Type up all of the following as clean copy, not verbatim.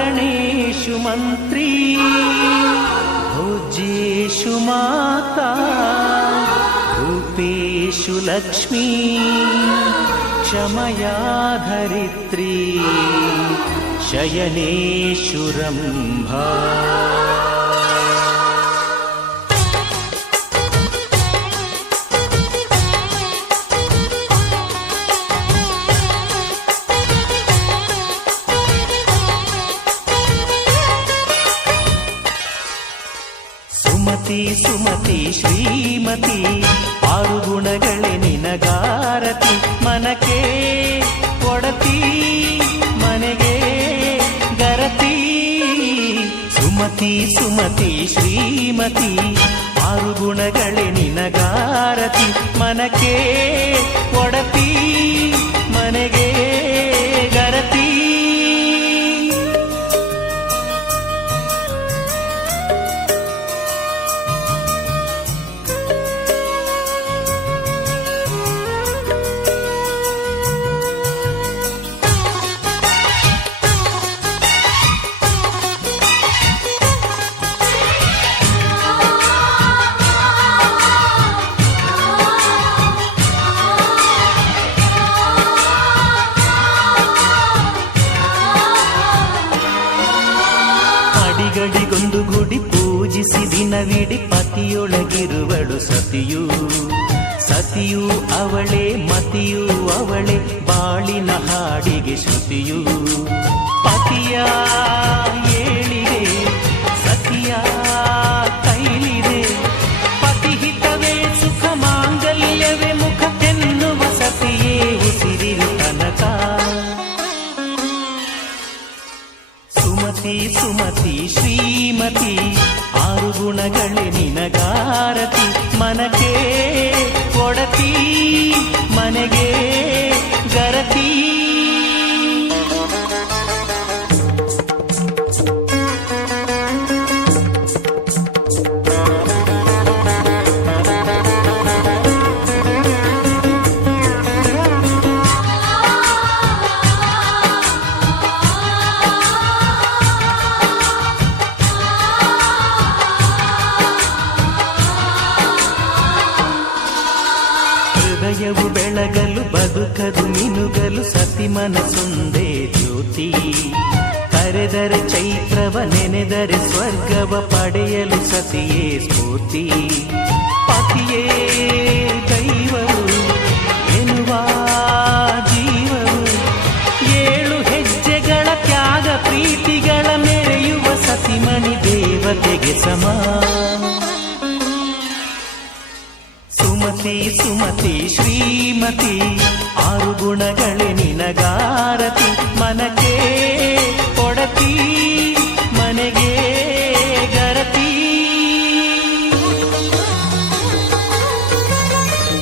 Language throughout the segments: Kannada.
करणेषु मन्त्री भोज्येषु माता रूपेषु लक्ष्मी क्षमया धरित्री शयनेषु रम्भा। ಸುಮತಿ ಸುಮತಿ ಶ್ರೀಮತಿ ಆರು ಗುಣಗಳೇ ನಿನಗಾರತಿ ಮನಕ್ಕೆ ಕೊಡತಿ ಮನೆಗೆ ಗರತಿ। ಸುಮತಿ ಸುಮತಿ ಶ್ರೀಮತಿ ಆರು ಗುಣಗಳೇ ನಿನಗಾರತಿ ಮನಕ್ಕೆ ಕೊಡತಿ ಮನೆಗೆ ಗರತಿ। ಗಡಿಗೊಂದು ಗುಡಿ ಪೂಜಿಸಿ ದಿನವಿಡಿ ಪತಿಯೊಳಗಿರುವಳು ಸತಿಯು ಸತಿಯು ಅವಳೇ ಮತಿಯು ಅವಳೇ ಬಾಳಿನ ಹಾಡಿಗೆ ಶ್ರುತಿಯು। ಪತಿಯ ಏಳಿಗೆ ಸತಿಯ ಕೈಲಿದೆ ಪತಿಹಿತವೇ ಸುಖ ಮಾಂಗಲ್ಯವೇ ಮುಖಕ್ಕೆನ್ನುವ ಸತಿಯೇ ಉಸಿರಿನ ತನಕ। ಸುಮತಿ ಸುಮತಿ ಶ್ರೀಮತಿ ಆರು ಗುಣಗಳೇ ನಿನಗಾರತಿ ಮನಕ್ಕೆ ಕೊಡತಿ ಮನೆಗೆ ಗರತಿ। ಹೃದಯವು ಬೆಳಗಲು ಬದುಕದು ಮಿನುಗಲು ಸತಿ ಮನಸೊಂದೇ ಜ್ಯೋತಿ। ಕರೆದರೆ ಚೈತ್ರವ ನೆನೆದರೆ ಸ್ವರ್ಗವ ಪಡೆಯಲು ಸತಿಯೇ ಸ್ಫೂರ್ತಿ। ಪತಿಯೇ ದೈವವು ಎನ್ನುವ ಜೀವವು ಏಳು ಹೆಜ್ಜೆಗಳ ತ್ಯಾಗ ಪ್ರೀತಿಗಳ ಮೆರೆಯುವ ಸತಿಮಣಿ ದೇವತೆಗೆ ಸಮ। ಸುಮತಿ ಸುಮತಿ ಶ್ರೀಮತಿ ಆರು ಗುಣಗಳೇ ನಿನಗಾರತಿ ಮನಕ್ಕೆ ಕೊಡತಿ ಮನೆಗೆ ಗರತಿ।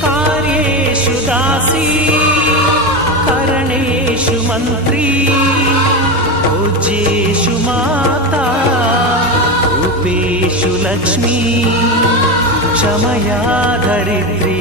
ಕಾರ್ಯೇಷು ದಾಸಿ ಕರಣೇಷು ಮಂತ್ರಿ ಭೋಜ್ಯೇಷು ಮಾತಾ ರೂಪೇಷು ಲಕ್ಷ್ಮೀ क्षमया धरित्री